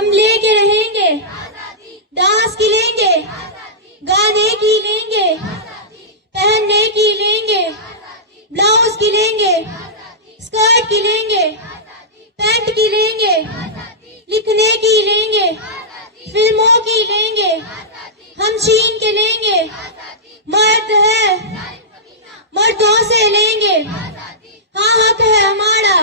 ہم لے کے رہیں گے، ڈانس کی لیں گے، گانے کی لیں گے، پہننے کی لیں گے، بلاؤز کی لیں گے، اسکرٹ کی لیں گے، پینٹ کی لیں گے، لکھنے کی لیں گے، فلموں کی لیں گے، ہم چین کے لیں گے، مرد ہے مردوں سے لیں گے، ہاں حق ہے ہمارا۔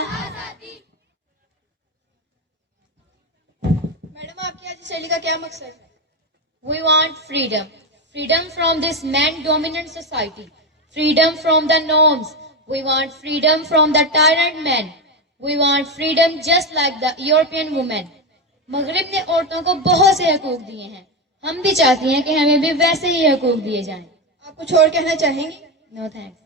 میڈم آپ کی آج اس ریلی کا کیا مقصد ہے؟ We want freedom. Freedom from this man-dominant society. Freedom from the norms. We want freedom from the tyrant men. We want freedom just like the European women. مغرب نے عورتوں کو بہت سے حقوق دیے ہیں، ہم بھی چاہتی ہیں کہ ہمیں بھی ویسے ہی حقوق دیے جائیں۔ آپ کچھ اور کہنا چاہیں گی؟ نو تھینکس۔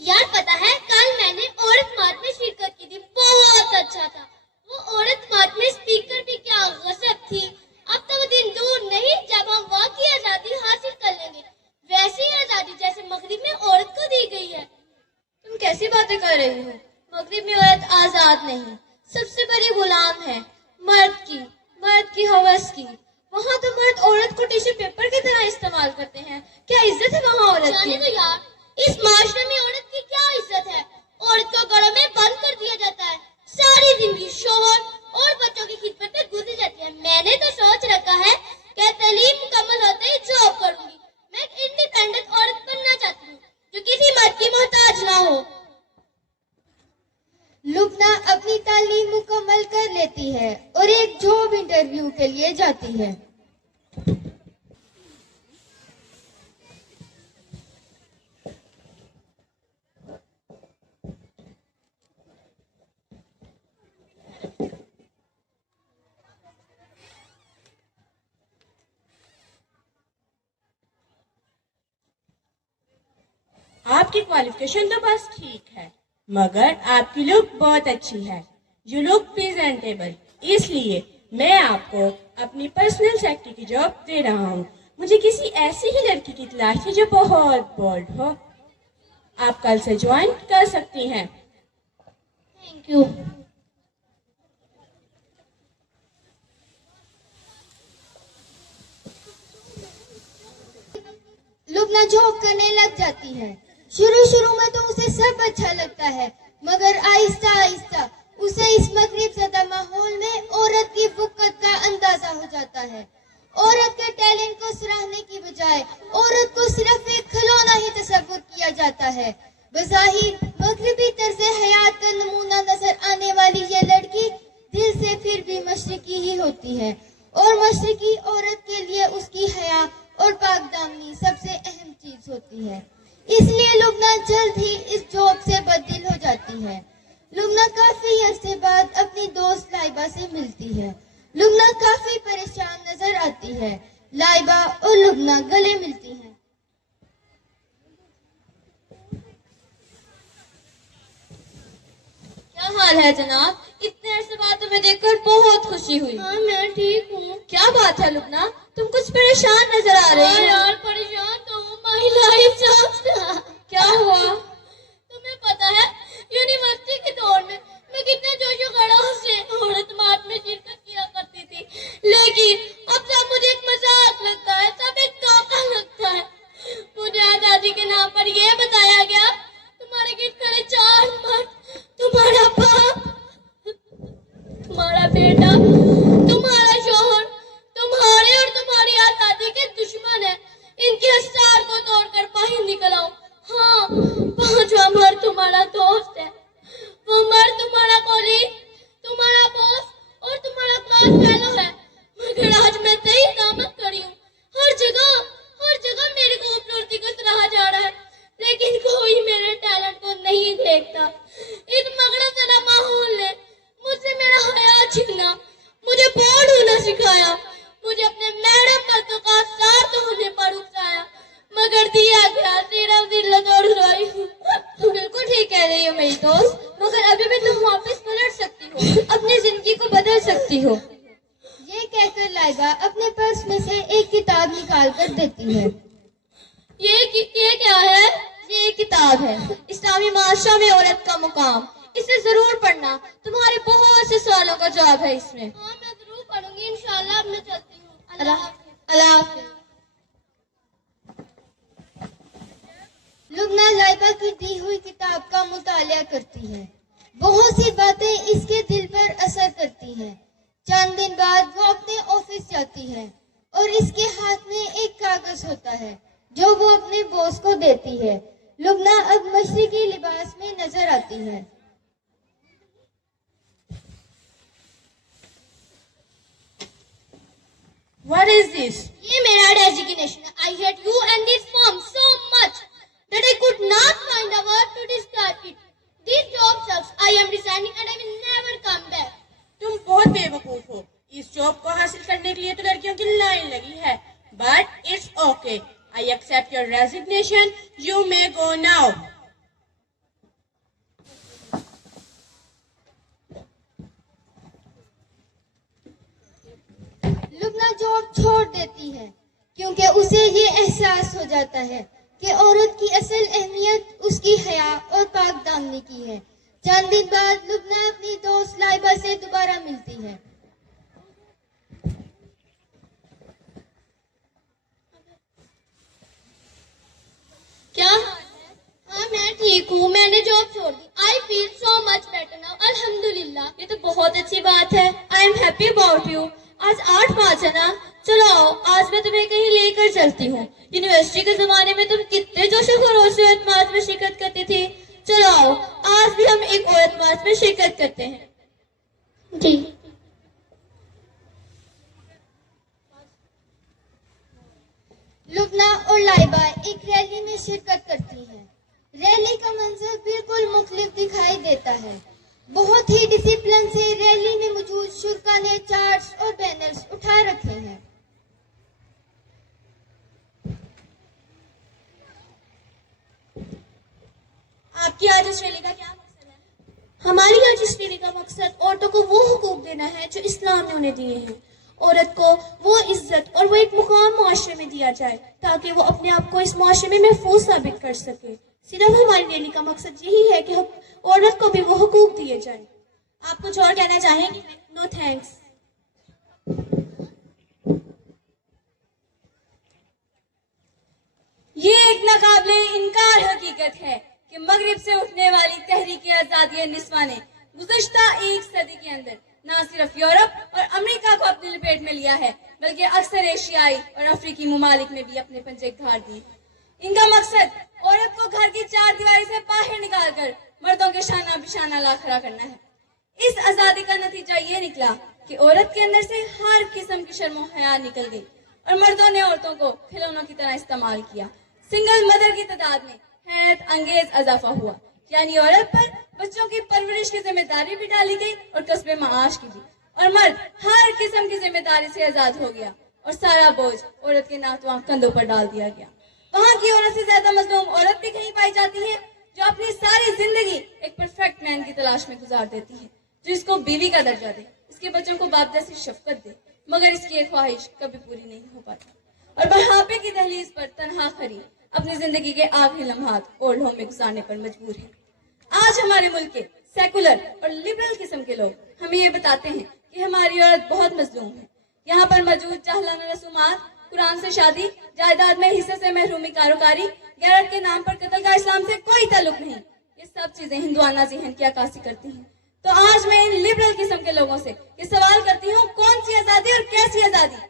یار پتا ہے کل میں نے عورت مارچ میں شرکت کی تھی، بہت اچھا تھا۔ وہ عورت مارچ میں اسپیکر بھی کیا غصب تھی۔ اب تو وہ دن دور نہیں جب ہم واقعی آزادی حاصل کر لیں گے، ویسی آزادی جیسے مغرب میں عورت کو دی گئی ہے۔ تم کیسی باتیں کر رہی ہو؟ مغرب میں عورت آزاد نہیں، سب سے بڑی غلام ہے، مرد کی ہوس کی۔ وہاں تو مرد عورت کو ٹیشو پیپر کی طرح استعمال کرتے ہیں، کیا عزت ہے وہاں عورت کی؟ جانے دو یار، اس معاشرے میں عورت کی کیا عزت ہے؟ عورت کو گھروں میں بند کر دیا جاتا ہے، ساری زندگی شوہر اور بچوں کی خدمت میں گزر جاتی ہے۔ میں نے تو سوچ رکھا ہے کہ تعلیم مکمل ہوتے ہی جاب کروں گی۔ میں ایک انڈیپینڈنٹ عورت بننا چاہتی ہوں جو کسی مرد کی محتاج نہ ہو۔ لبنہ اپنی تعلیم مکمل کر لیتی ہے اور ایک جاب انٹرویو کے لیے جاتی ہے۔ آپ کی کوالیفیکیشن تو بس ٹھیک ہے، مگر آپ کی لک بہت اچھی ہے، یو لک پریزنٹیبل، اس لیے میں آپ کو اپنی پرسنل سیکرٹری کی جاب دے رہا ہوں۔ مجھے کسی ایسی ہی لڑکی کی تلاش ہے جو بہت بولڈ ہو۔ آپ کل سے جوائن کر سکتی ہیں۔ Thank you. لبنہ جاب کرنے لگ جاتی ہے۔ شروع میں تو اسے سب اچھا لگتا ہے، مگر آہستہ آہستہ اسے اس مغرب زدہ ماحول میں عورت کی وقت کا اندازہ ہو جاتا ہے۔ عورت کے ٹیلنٹ کو سراہنے کی بجائے عورت کو صرف ایک کھلونا ہی تصور کیا جاتا ہے۔ بظاہر مغربی طرز حیات کا نمونہ نظر آنے والی یہ لڑکی دل سے پھر بھی مشرقی ہی ہوتی ہے، اور مشرقی عورت کے لیے اس کی حیا اور پاک دامنی سب سے اہم چیز ہوتی ہے۔ اس لیے لبنہ جلد ہی اس جاب سے بددل ہو جاتی ہے۔ لبنہ کافی عرصے بعد اپنی دوست لائبہ سے ملتی ہے۔ لبنہ کافی پریشان نظر آتی ہے۔ لائبہ اور لبنہ گلے ملتی ہیں۔ کیا حال ہے جناب؟ اتنے عرصے بعد تمہیں دیکھ کر بہت خوشی ہوئی۔ ہاں میں ٹھیک ہوں۔ کیا بات ہے لبنہ، تم کچھ پریشان نظر آ رہی ہو۔ یار پریشان تو ہوں، مائی لائف کیا ہوا؟ تمہیں پتا ہے یونیورسٹی کے دور میں کتنے جوش و خروش سے عورت مارچ میں شرکت کیا کرتی تھی، لیکن اب سب مجھے ایک مذاق لگتا ہے، سب ایک دھوکہ لگتا ہے۔ مجھے آزادی کے نام پر یہ بتایا گیا تمہارے گرد کھڑے 4 مرد، تمہارا باپ، تمہارا بیٹا، تمہارا شوہر، تمہارے اور تمہاری آزادی کے دشمن ہیں۔ ان کے اسرار کو توڑ کر باہر نکل آؤ۔ ہاں، 5واں مرد تمہارا دوست ہے، وہ مرد تمہارا کولیگ، تمہارا باس اور تمہارا کلاس فیلو ہے۔ مگر آج میں 23 دامت کری ہوں، ہر جگہ میری خوبصورتی کو سراہا جا رہا ہے، لیکن کوئی میرے ٹیلنٹ کو نہیں دیکھتا۔ اس مغرب زدہ ماحول نے مجھ سے میرا حیا چھینا، مجھے بولڈ ہونا سکھایا، مجھے اپنے میڈم مردوں کا ساتھ ہونے پر اکسایا، مگر دیا گیا صرف ذلت اور رسوائی۔ تم بالکل ٹھیک کہہ رہی ہو میری دوست، مگر ابھی بھی تم واپس پلٹ سکتی ہو، اپنی زندگی کو بدل سکتی ہو۔ یہ کہہ کر لائبہ اپنے پرس میں سے ایک کتاب نکال کر دیتی ہے۔ یہ کیا کتاب ہے اسلامی معاشرہ میں عورت کا مقام. اسے ضرور پڑھنا, تمہارے بہت سے سوالوں کا جواب ہے اس میں. ہاں میں ضرور پڑھوں گی انشاءاللہ. اب میں چلتی ہوں. اللہ حافظ. اللہ حافظ. لبنہ لائبہ کی دی ہوئی کتاب کا مطالعہ کرتی ہے. بہت سی باتیں اس کے دل پر اثر کرتی ہیں. چند دن بعد وہ اپنے آفس جاتی ہے اور اس کے ہاتھ میں ایک کاغذ ہوتا ہے جو وہ اپنے باس کو دیتی ہے. لبنہ اب مشرقی لباس میں نظر آتی ہے. What is this? یہ میرا ڈیزیگنیشن ہے. I hate you and this firm so much that I could not find a word to describe it. This job sucks. I am resigning and I will never come back. تم بہت بے وقوف ہو. اس job کو حاصل کرنے کے لیے تو لڑکیوں کی لائن لگی ہے. But it's okay. I accept your resignation. You may go now. Lubna job چھوڑ دیتی ہے کیونکہ اسے یہ احساس ہو جاتا ہے کہ عورت کی اصل اہمیت اس کی حیا اور پاک دامنی کی ہے. چند دن بعد لبنہ اپنی دوست لائبہ سے دوبارہ ملتی ہے. کیا حال ہے؟ ہاں میں ٹھیک ہوں. میں نے جاب چھوڑ دی. I feel so much better now. الحمدللہ. یہ تو بہت اچھی بات ہے. I am happy about you. آج 8/5 ہے نا. چلو آؤ, آج میں تمہیں کہیں لے کر چلتی ہوں. یونیورسٹی کے زمانے میں تم کتنے جوش و خروش سے عورت مارچ میں شرکت کرتی تھی. چلو آؤ, آج بھی ہم ایک عورت مارچ میں شرکت کرتے ہیں. جی. لبنہ اور لائبہ ایک ریلی میں شرکت کرتی ہیں. ریلی کا منظر بالکل مختلف دکھائی دیتا ہے. بہت ہی ڈسپلن سے ریلی میں موجود شرکا نے چارٹس اور بینرز اٹھا رکھے ہیں. آپ کی آج اس ریلی کا کیا مقصد ہے؟ ہماری آج اس ریلی کا مقصد عورتوں کو وہ حقوق دینا ہے جو اسلام نے انہیں دیے ہیں. عورت کو وہ عزت اور وہ ایک مقام معاشرے میں دیا جائے تاکہ وہ اپنے آپ کو اس معاشرے میں محفوظ ثابت کر سکے. صرف ہماری ریلی کا مقصد یہی ہے کہ عورت کو بھی وہ حقوق دیے جائیں. آپ کچھ اور کہنا چاہیں گے؟ نو تھینکس. یہ ایک ناقابل انکار حقیقت ہے کہ مغرب سے اٹھنے والی تحریک آزادی نسواں نے گزشتہ 1 صدی کے اندر نہ صرف یورپ اور امریکہ کو اپنی لپیٹ میں لیا ہے بلکہ اکثر ایشیائی اور افریقی ممالک میں بھی اپنے پنجے گھاڑ دیے. ان کا مقصد عورت کو گھر کی 4 دیواری سے باہر نکال کر مردوں کے شانہ بشانہ لا کھڑا کرنا ہے. اس آزادی کا نتیجہ یہ نکلا کہ عورت کے اندر سے ہر قسم کی شرم و حیا نکل گئی اور مردوں نے عورتوں کو کھلونوں کی طرح استعمال کیا. سنگل مدر کی تعداد میں حیرت انگیز اضافہ ہوا. یعنی عورت پر بچوں کی پرورش کی ذمہ داری بھی ڈالی گئی اور کسب معاش کی بھی, اور مرد ہر قسم کی ذمہ داری سے آزاد ہو گیا اور سارا بوجھ عورت کے ناتواں کندھوں پر ڈال دیا گیا. وہاں کی عورت سے زیادہ مظلوم عورت بھی کہیں پائی جاتی ہے جو اپنی ساری زندگی ایک پرفیکٹ مین کی تلاش میں گزار دیتی ہے جو اس کو بیوی کا درجہ دے, اس کے بچوں کو باپ جیسی شفقت دے, مگر اس کی ایک خواہش کبھی پوری نہیں ہو پاتی اور بڑھاپے کی دہلیز پر تنہا کھڑی اپنی زندگی کے آخری لمحات اولڈ ہوم میں گزارنے پر مجبور ہے. آج ہمارے ملک کے سیکولر اور لبرل قسم کے لوگ ہمیں یہ بتاتے ہیں کہ ہماری عورت بہت مظلوم ہے. یہاں پر موجود جاہلانہ رسومات, قرآن سے شادی, جائیداد میں حصے سے محرومی کاروکاری, غیرت کے نام پر قتل کا اسلام سے کوئی تعلق نہیں. یہ سب چیزیں ہندوانہ ذہن کی عکاسی کرتی ہیں. تو آج میں ان لبرل قسم کے لوگوں سے یہ سوال کرتی ہوں, کون سی آزادی اور کیسی آزادی؟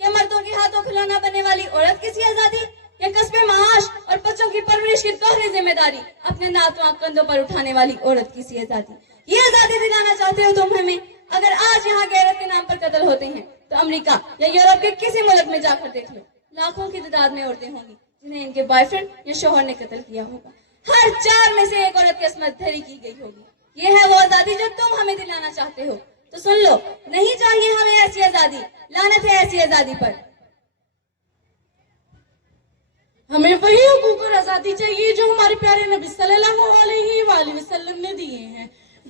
کیا مردوں کے ہاتھوں کھلونا بننے والی عورت کسی آزادی, یا کسب معاش اور بچوں کی پرورش کی دوہری ذمہ داری اپنے ناتواں کندھوں پر اٹھانے والی عورت کی سی آزادی؟ یہ آزادی دلانا چاہتے ہو تم ہمیں؟ اگر آج یہاں غیرت کے نام پر قتل ہوتے ہیں تو امریکہ یا یورپ کے کسی ملک میں جا کر دیکھ لو, لاکھوں کی تعداد میں عورتیں ہوں گی جنہیں ان کے بوائے فرینڈ یا شوہر نے قتل کیا ہوگا. ہر 4 میں سے ایک عورت کی عصمت دھری کی گئی ہوگی. یہ ہے وہ آزادی جو تم ہمیں دلانا چاہتے ہو. تو سن لو, نہیں چاہیے ہمیں ایسی آزادی. لعنت ہے ایسی آزادی پر. ہمیں وہی حقوق اور آزادی چاہیے جو ہمارے پیارے نبی صلی اللہ علیہ وآلہ وسلم نے دیے ہیں.